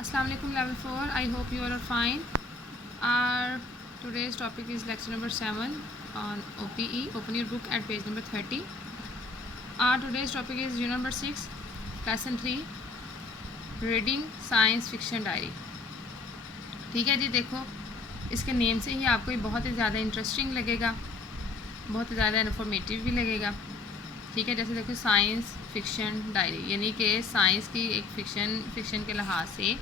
Assalamu alaikum level 4. I hope you all are fine. Our today's topic is lecture number 7 on OPE. Open your book at page number 30. Our today's topic is unit number 6, lesson 3, reading science fiction diary. ठीक है जी, देखो इसके name से ही आपको ये बहुत ही ज़्यादा interesting लगेगा, बहुत ही ज़्यादा इन्फॉर्मेटिव भी लगेगा। ठीक है, जैसे देखो साइंस फिक्शन डायरी, यानी कि साइंस की एक फिक्शन के लिहाज से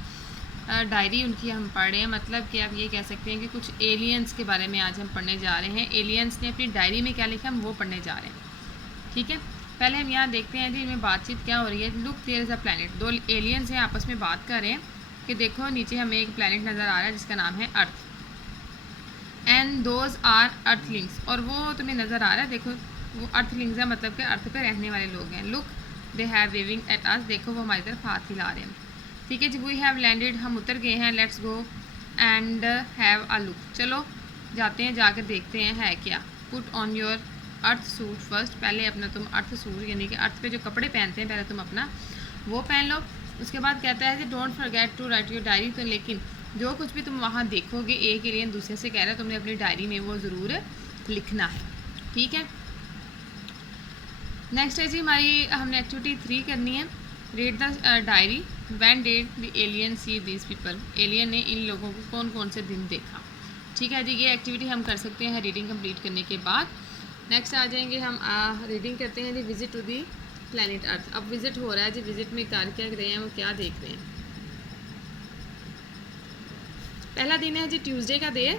डायरी उनकी हम पढ़ रहे हैं। मतलब कि आप ये कह सकते हैं कि कुछ एलियंस के बारे में आज हम पढ़ने जा रहे हैं। एलियंस ने अपनी डायरी में क्या लिखा हम वो पढ़ने जा रहे हैं। ठीक है, पहले हम यहाँ देखते हैं जी इनमें बातचीत क्या हो रही है। Look there is a planet, दो एलियंस हैं आपस में बात कर रहे हैं कि देखो नीचे हमें एक प्लैनेट नज़र आ रहा है जिसका नाम है अर्थ, एंड दोज आर अर्थलिंग्स, और वो तुम्हें नज़र आ रहा है, देखो वो अर्थलिंग्स है, मतलब कि अर्थ पे रहने वाले लोग हैं। Look they have waving at us, देखो वो हमारी तरफ हाथ हिला रहे हैं। ठीक है जी, वी हैव लैंडेड, हम उतर गए हैं, let's go and have a look, चलो जाते हैं, जाकर देखते हैं है क्या। Put on your earth suit first, पहले अपना तुम अर्थ सूट यानी कि अर्थ पे जो कपड़े पहनते हैं पहले तुम अपना वो पहन लो। उसके बाद कहता है कि don't forget to write your diary, तो लेकिन जो कुछ भी तुम वहाँ देखोगे एक एलियन दूसरे से कह रहा है तुमने अपनी डायरी में वो ज़रूर लिखना है। ठीक है, नेक्स्ट है जी हमारी, हमने एक्टिविटी 3 करनी है। Read the diary, when did the alien see this people, alien ने इन लोगों को कौन कौन से दिन देखा। ठीक है जी, ये एक्टिविटी हम कर सकते हैं रीडिंग कंप्लीट करने के बाद। नेक्स्ट आ जाएंगे हम रीडिंग करते हैं जी visit to the planet earth. अब विजिट हो रहा है जी, विजिट में क्या क्या रहे हैं वो क्या देख रहे हैं। पहला दिन है जी ट्यूसडे का डे है।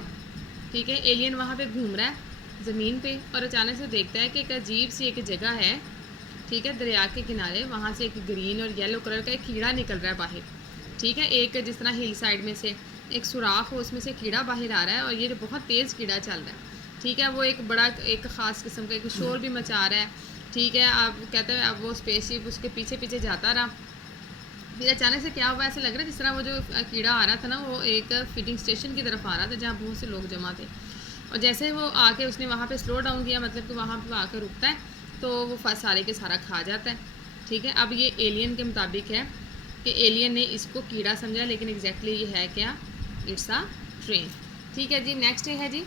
ठीक है, एलियन वहाँ पे घूम रहा है ज़मीन पे और अचानक से देखता है कि एक अजीब सी एक जगह है। ठीक है, दरिया के किनारे, वहाँ से एक ग्रीन और येलो कलर का एक कीड़ा निकल रहा है बाहर। ठीक है, एक जिस तरह हिल साइड में से एक सुराख हो उसमें से कीड़ा बाहर आ रहा है और ये बहुत तेज़ कीड़ा चल रहा है। ठीक है, वो एक बड़ा एक ख़ास किस्म का एक शोर भी मचा रहा है। ठीक है, आप कहते हैं अब वो स्पेसशिप उसके पीछे पीछे जाता रहा, फिर अचानक से क्या हुआ, ऐसा लग रहा है जिस तरह वो जो कीड़ा आ रहा था ना वो एक फीडिंग स्टेशन की तरफ आ रहा था जहाँ बहुत से लोग जमा थे, और जैसे वो आके उसने वहाँ पे स्लो डाउन किया, मतलब कि वहाँ पे आकर रुकता है तो वो सारे के सारा खा जाता है। ठीक है, अब ये एलियन के मुताबिक है कि एलियन ने इसको कीड़ा समझा, लेकिन एग्जैक्टली ये है क्या, इट्स अ ट्रेन। ठीक है जी, नेक्स्ट है जी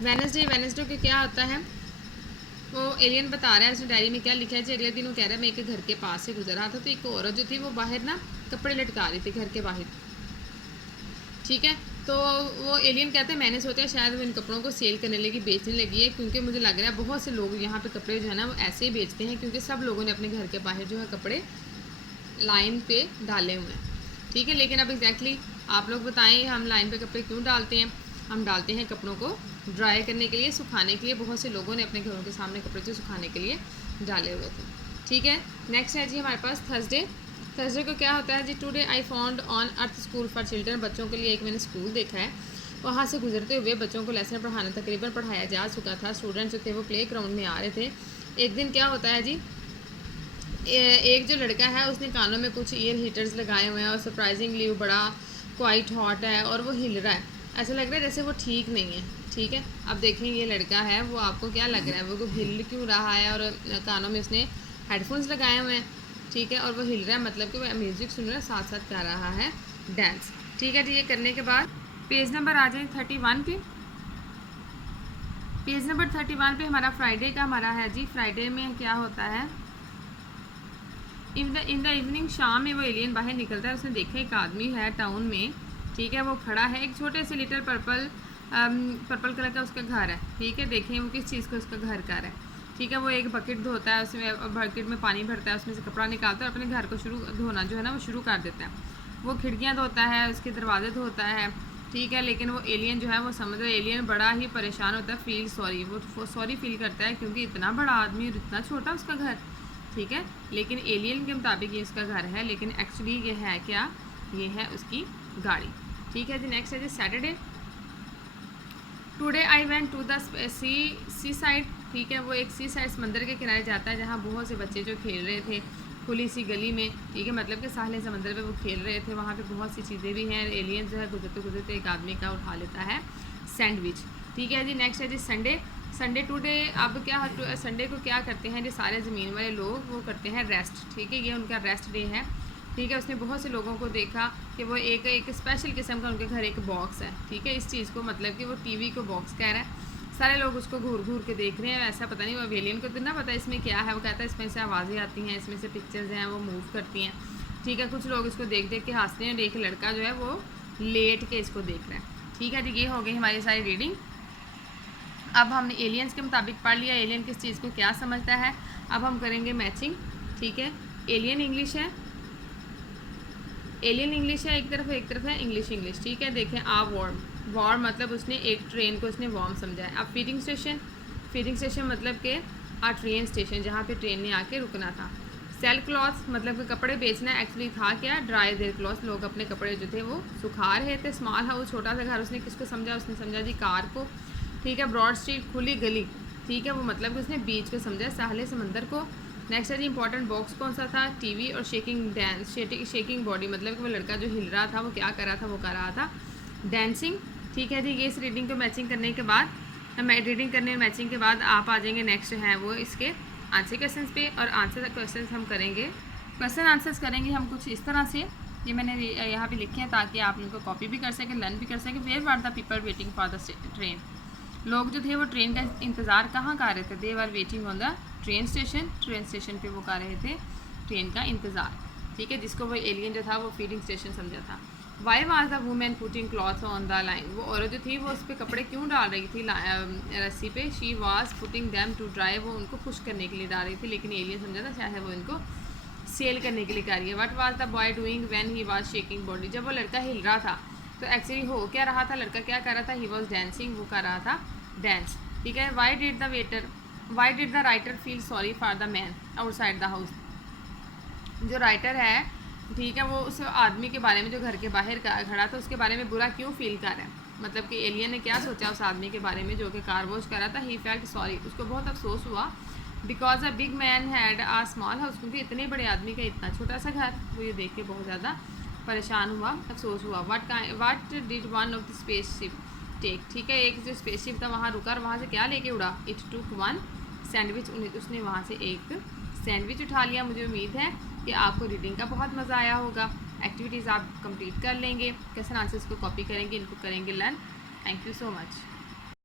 वेडनेसडे। वेडनेसडे के क्या होता है वो एलियन बता रहा है, उसने डायरी में क्या लिखा है जी। अगले दिन वो कह रहा है मैं एक घर के पास से गुजर रहा था तो एक औरत जो थी वो बाहर ना कपड़े लटका रही थी घर के बाहर। ठीक है, तो वो एलियन कहते हैं मैंने सोचा शायद वो इन कपड़ों को सेल करने लगी, बेचने लगी है, क्योंकि मुझे लग रहा है बहुत से लोग यहाँ पे कपड़े जो है ना वो ऐसे ही बेचते हैं, क्योंकि सब लोगों ने अपने घर के बाहर जो है कपड़े लाइन पे डाले हुए हैं। ठीक है, लेकिन अब एग्जैक्टली आप लोग बताएं हम लाइन पे कपड़े क्यों डालते हैं। हम डालते हैं कपड़ों को ड्राई करने के लिए, सुखाने के लिए। बहुत से लोगों ने अपने घरों के सामने कपड़े जो सुखाने के लिए डाले हुए थे। ठीक है, नेक्स्ट है जी हमारे पास थर्सडे। थर्सडे को क्या होता है जी, today I found on earth school for children, बच्चों के लिए एक मैंने स्कूल देखा है। वहाँ से गुजरते हुए बच्चों को लेसन पढ़ाना तकरीबन पढ़ाया जा चुका था। स्टूडेंट्स जो थे वो प्ले ग्राउंड में आ रहे थे। एक दिन क्या होता है जी, एक जो लड़का है उसने कानों में कुछ ईयर हीटर्स लगाए हुए हैं और सरप्राइजिंगली वो बड़ा क्वाइट हॉट है और वो हिल रहा है, ऐसा लग रहा है जैसे वो ठीक नहीं है। ठीक है, अब देखें ये लड़का है वो आपको क्या लग रहा है, वो हिल क्यों रहा है, और कानों में उसने हेडफोन्स लगाए हुए हैं। ठीक है, और वो हिल रहा है, मतलब कि वो म्यूज़िक सुन रहा है, साथ साथ कर रहा है डांस। ठीक है जी, ये करने के बाद पेज नंबर आ जाए 31 पे। पेज नंबर 31 पे हमारा फ्राइडे का हमारा है जी। फ्राइडे में क्या होता है, इन द इवनिंग, शाम में वो एलियन बाहर निकलता है। उसने देखा एक आदमी है टाउन में। ठीक है, वो खड़ा है, एक छोटे से लिटिल पर्पल कलर का उसका घर है। ठीक है, देखें वो किस चीज़ का उसका घर कर है। ठीक है, वो एक बकेट धोता है, उसमें बकेट में पानी भरता है, उसमें से कपड़ा निकालता है और अपने घर को धोना जो है ना वो शुरू कर देता है। वो खिड़कियाँ धोता है, उसके दरवाजे धोता है। ठीक है, लेकिन वो एलियन जो है वो समझ रहा है, एलियन बड़ा ही परेशान होता है, फील सॉरी, वो सॉरी फील करता है क्योंकि इतना बड़ा आदमी और इतना छोटा उसका घर। ठीक है, लेकिन एलियन के मुताबिक ये उसका घर है, लेकिन एक्चुअली ये है क्या, ये है उसकी गाड़ी। ठीक है जी, नेक्स्ट है जी Saturday. Today I went to the sea side. ठीक है, वो एक सी साइड समंदर के किनारे जाता है जहाँ बहुत से बच्चे जो खेल रहे थे खुली सी गली में। ठीक है, मतलब कि साहिल समंदर पे वो खेल रहे थे, वहाँ पे बहुत सी चीज़ें भी हैं। एलियन जो है गुजरते गुजरते एक आदमी का उठा लेता है सैंडविच। ठीक है जी, नेक्स्ट है जी संडे। संडे टुडे, अब क्या संडे को क्या करते हैं जी सारे ज़मीन वाले लोग, वो करते हैं रेस्ट। ठीक है, ये उनका रेस्ट डे है। ठीक है, उसने बहुत से लोगों को देखा कि वो एक स्पेशल किस्म का उनके घर एक बॉक्स है, ठीक है। इस चीज़ को मतलब कि वो टीवी को बॉक्स कह रहा है। सारे लोग उसको घूर घूर के देख रहे हैं। ऐसा पता नहीं वो एलियन को तो ना पता इसमें क्या है। वो कहता है इसमें से आवाज़ें आती हैं, इसमें से पिक्चर्स हैं, वो मूव करती हैं, ठीक है। कुछ लोग इसको देख देख के हंस रहे हैं और एक लड़का जो है वो लेट के इसको देख रहा है, ठीक है जी। ये हो गई हमारी सारी रीडिंग। अब हमने एलियंस के मुताबिक पढ़ लिया, एलियन किस चीज़ को क्या समझता है। अब हम करेंगे मैचिंग, ठीक है। एलियन इंग्लिश है, एलियन इंग्लिश है एक तरफ है इंग्लिश, ठीक है। देखें आ वार्म मतलब उसने एक ट्रेन को उसने वार्म समझा है। अब फीडिंग स्टेशन मतलब कि आ ट्रेन स्टेशन जहाँ पे ट्रेन ने आके रुकना था। सेल क्लॉथ मतलब कि कपड़े बेचना, एक्चुअली था क्या, ड्राई देयर क्लॉथ, लोग अपने कपड़े जो थे वो सुखा रहे थे। स्मॉल हाउस छोटा सा घर, उसने किसको समझा, उसने समझा जी कार को, ठीक है। ब्रॉड स्ट्रीट खुली गली, ठीक है, वो मतलब कि उसने बीच को समझा, साहले समंदर को। नेक्स्ट है जी इंपॉर्टेंट बॉक्स कौन सा था, टीवी और शेकिंग बॉडी मतलब कि वो लड़का जो हिल रहा था वो क्या कर रहा था, वो कर रहा था डांसिंग, ठीक है जी। ये इस रीडिंग को मैचिंग करने के बाद, रीडिंग करने और मैचिंग के बाद आप आ जाएंगे नेक्स्ट है वो इसके आंसर क्वेश्चंस पे। और आंसर क्वेश्चंस हम करेंगे, क्वेश्चन आंसर्स करेंगे हम कुछ इस तरह से, ये मैंने यहाँ पे लिखे हैं ताकि आप उनको कॉपी भी कर सकें, लर्न भी कर सकें। Where were the people waiting for the train, लोग जो थे वो ट्रेन का इंतज़ार कहाँ कर रहे थे, they were waiting on the train station पे वो कर रहे थे ट्रेन का इंतज़ार, ठीक है। जिसको वो एलियन जो था वो फीडिंग स्टेशन समझा था। Why was the women putting clothes on the line, वो औरत जो थी वो उस पर कपड़े क्यों डाल रही थी रस्सी पे। She was putting them to dry, वो उनको खुश करने के लिए डाल रही थी, लेकिन एलियन समझा था चाहे वो इनको सेल करने के लिए कर रही है। What was the boy doing when he was shaking body, जब वो लड़का हिल रहा था तो एक्चुअली हो क्या रहा था, लड़का क्या कर रहा था, ही वॉज डांसिंग, वो कर रहा था डांस, ठीक है। Why did the writer feel sorry for the man outside the house, जो राइटर है, ठीक है, वो उस आदमी के बारे में जो घर के बाहर खड़ा था उसके बारे में बुरा क्यों फील कर रहा है, मतलब कि एलियन ने क्या सोचा उस आदमी के बारे में जो कि कार वॉश कर रहा था। ही फेल्ट सॉरी, उसको बहुत अफसोस हुआ, because a big man had a small house, क्योंकि इतने बड़े आदमी का इतना छोटा सा घर, वो ये देख के बहुत ज़्यादा परेशान हुआ, अफसोस हुआ। What did one of the spaceship take, ठीक है, एक जो स्पेसशिप था वहाँ रुका और वहाँ से क्या लेके उड़ा, इट टुक वन सैंडविच, उसने वहाँ से एक सैंडविच उठा लिया। मुझे उम्मीद है कि आपको रीडिंग का बहुत मज़ा आया होगा। एक्टिविटीज़ आप कंप्लीट कर लेंगे, क्वेश्चन आंसर्स को कॉपी करेंगे, इनको करेंगे learn. Thank you so much.